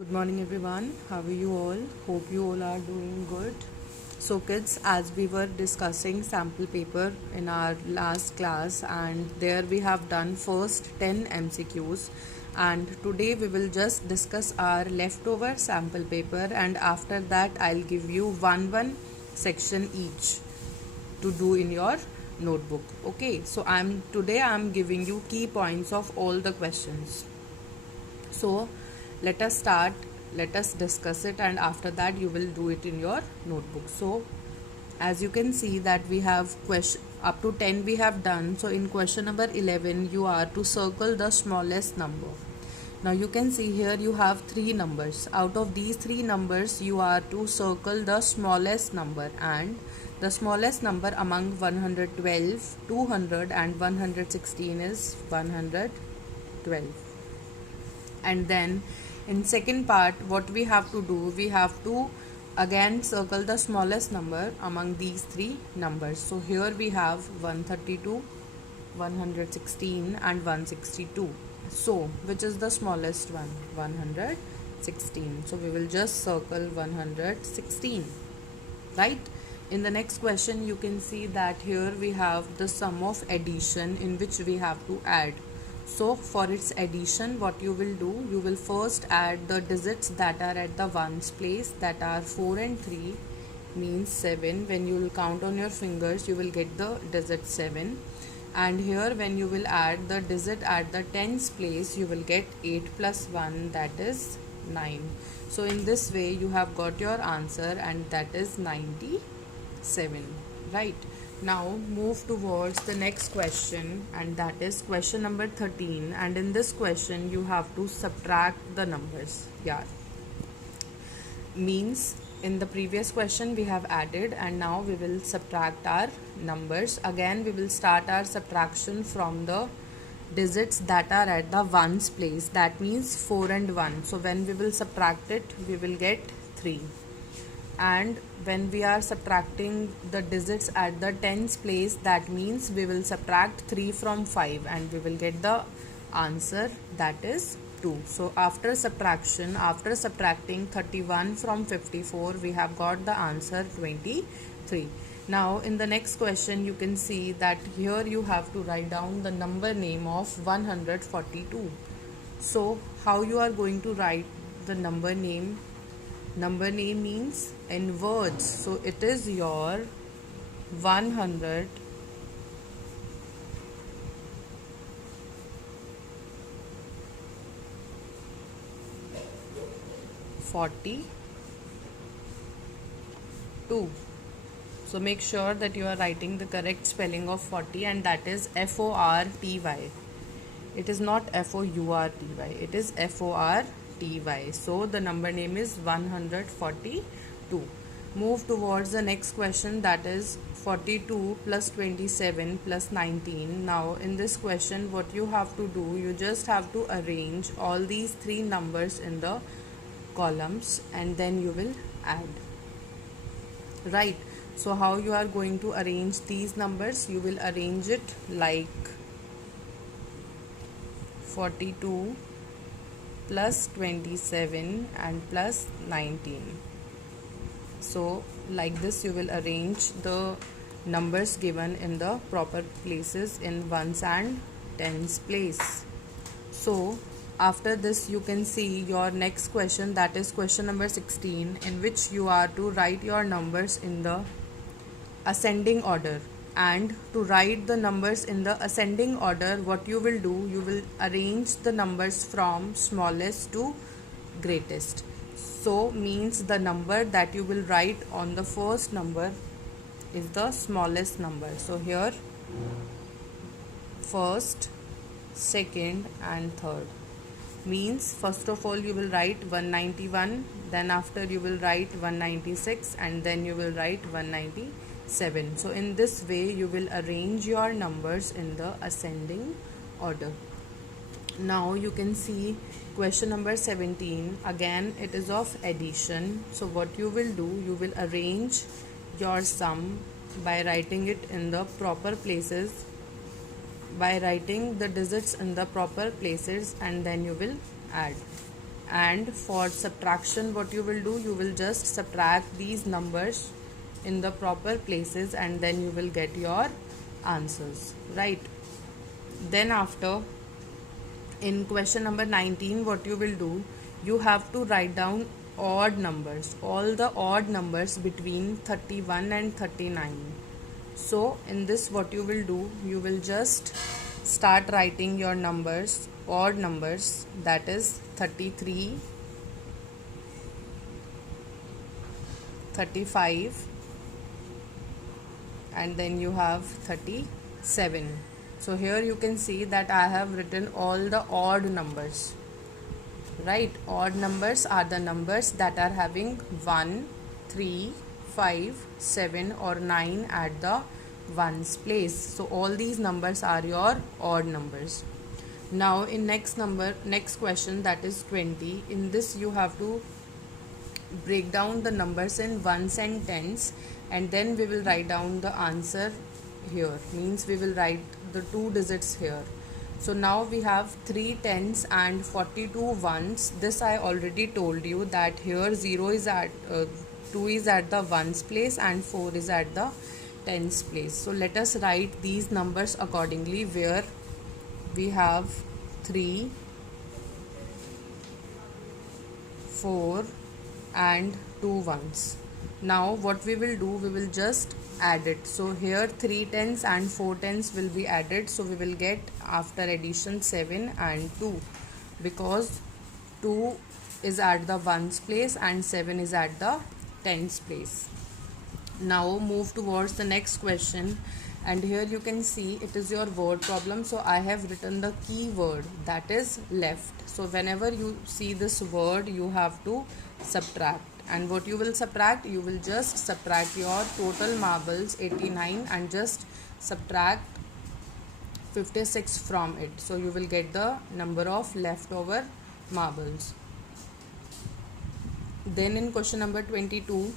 Good morning, everyone. How are you all? Hope you all are doing good. So, kids, as we were discussing sample paper in our last class, and there we have done first 10 MCQs, and today we will just discuss our leftover sample paper, and after that, I'll give you one section each to do in your notebook. Okay, so I'm giving you key points of all the questions. So let us start, let us discuss it, and after that you will do it in your notebook. So as you can see that we have question up to 10 we have done. So in question number 11 you are to circle the smallest number. Now you can see here you have three numbers. Out of these three numbers you are to circle the smallest number, and the smallest number among 112, 200 and 116 is 112. And then in second part what we have to do, we have to again circle the smallest number among these three numbers. So here we have 132, 116 and 162. So which is the smallest one? 116. So we will just circle 116, right? In the next question you can see that here we have the sum of addition in which we have to add. So for its addition, what you will do, you will first add the digits that are at the ones place, that are 4 and 3 means 7. When you will count on your fingers you will get the digit 7, and here when you will add the digit at the tens place you will get 8 plus 1, that is 9. So in this way you have got your answer, and that is 97, right? Now move towards the next question, and that is question number 13, and in this question you have to subtract the numbers. Yeah, means in the previous question we have added and now we will subtract our numbers. Again we will start our subtraction from the digits that are at the ones place, that means 4 and 1. So when we will subtract it we will get 3, and when we are subtracting the digits at the tens place, that means we will subtract 3 from 5 and we will get the answer, that is 2. So after subtracting 31 from 54 we have got the answer 23. Now in the next question you can see that here you have to write down the number name of 142. So how you are going to write the number name? Number name means in words, so it is your 142. So make sure that you are writing the correct spelling of 40, and that is F-O-R-T-Y. It is not F-O-U-R-T-Y, it is F-O-R-T-Y. So the number name is 142. Move towards the next question, that is 42 plus 27 plus 19. Now in this question what you have to do, you just have to arrange all these three numbers in the columns and then you will add, right? So how you are going to arrange these numbers? You will arrange it like 42 plus 27 and plus 19. So like this you will arrange the numbers given in the proper places in ones and tens place. So after this you can see your next question, that is question number 16, in which you are to write your numbers in the ascending order. And to write the numbers in the ascending order, what you will do, you will arrange the numbers from smallest to greatest. So means the number that you will write on the first number is the smallest number. So here first, second and third, means first of all you will write 191, then after you will write 196, and then you will write 197. So in this way you will arrange your numbers in the ascending order. Now you can see question number 17, again it is of addition. So what you will do, you will arrange your sum by writing it in the proper places, by writing the digits in the proper places, and then you will add. And for subtraction, what you will do, you will just subtract these numbers in the proper places, and then you will get your answers, right? Then after, in question number 19, what you will do, you have to write down odd numbers, all the odd numbers between 31 and 39. So in this, what you will do, you will just start writing your numbers, odd numbers, that is 33, 35, and then you have 37. So here you can see that I have written all the odd numbers, right? Odd numbers are the numbers that are having 1, 3, 5, 7 or 9 at the ones place. So all these numbers are your odd numbers. Now in next question, that is 20. In this you have to break down the numbers in ones and tens, and then we will write down the answer here, means we will write the two digits here. So now we have 3 tens and 42 ones. This I already told you that here 0 is at 2 is at the ones place and 4 is at the tens place. So let us write these numbers accordingly, where we have 3, 4 and 2 ones. Now what we will do, we will just add it. So here 3 tens and 4 tens will be added, so we will get after addition 7 and 2, because 2 is at the ones place and 7 is at the tens place. Now move towards the next question, and here you can see it is your word problem. So I have written the keyword, that is left. So whenever you see this word, you have to subtract. And what you will subtract, you will just subtract your total marbles 89 and just subtract 56 from it. So you will get the number of leftover marbles. Then in question number 22,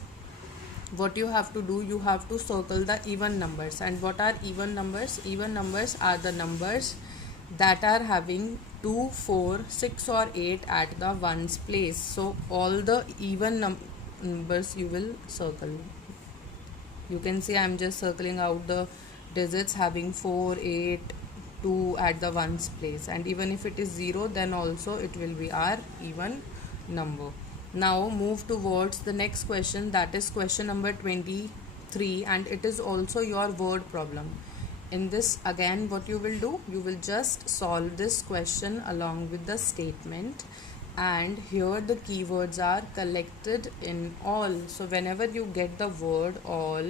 what you have to do, you have to circle the even numbers. And what are even numbers? Even numbers are the numbers that are having 2, 4, 6 or 8 at the ones place. So all the even numbers you will circle. You can see I am just circling out the digits having 4, 8, 2 at the ones place, and even if it is 0, then also it will be our even number. Now move towards the next question, that is question number 23, and it is also your word problem. In this, again, what you will do, you will just solve this question along with the statement, and here the keywords are collected in all. So whenever you get the word all,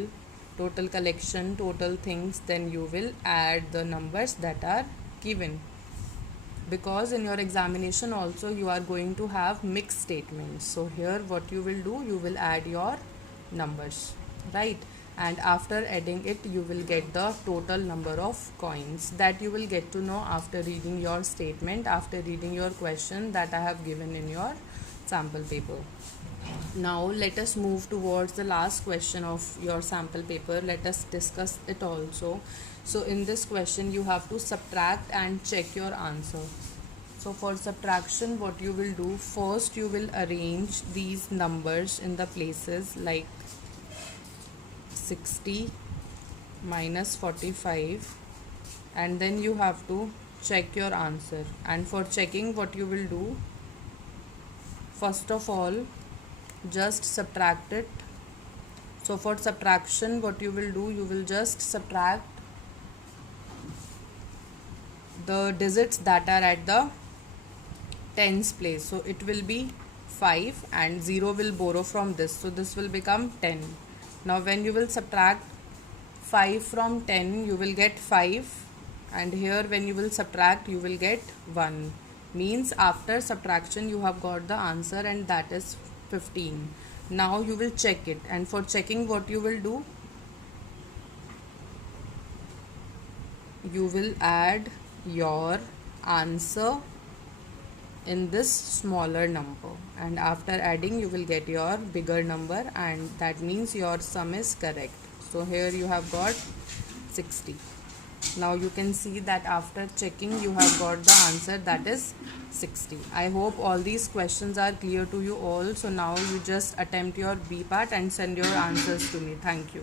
total collection, total things, then you will add the numbers that are given, because in your examination also you are going to have mixed statements. So here what you will do, you will add your numbers, right? And after adding it, you will get the total number of coins. That you will get to know after reading your statement, after reading your question that I have given in your sample paper. Now let us move towards the last question of your sample paper. Let us discuss it also. So in this question you have to subtract and check your answer. So for subtraction, what you will do, first you will arrange these numbers in the places like 60 minus 45, and then you have to check your answer. And for checking, what you will do, first of all just subtract it. So for subtraction, what you will do, you will just subtract the digits that are at the tens place. So it will be 5 and 0 will borrow from this, so this will become 10. Now when you will subtract 5 from 10, you will get 5, and here when you will subtract, you will get 1. Means after subtraction you have got the answer, and that is 15. Now you will check it, and for checking, what you will do, you will add your answer in this smaller number, and after adding you will get your bigger number, and that means your sum is correct. So here you have got 60. Now you can see that after checking you have got the answer, that is 60. I hope all these questions are clear to you all. So now you just attempt your B part and send your answers to me. Thank you.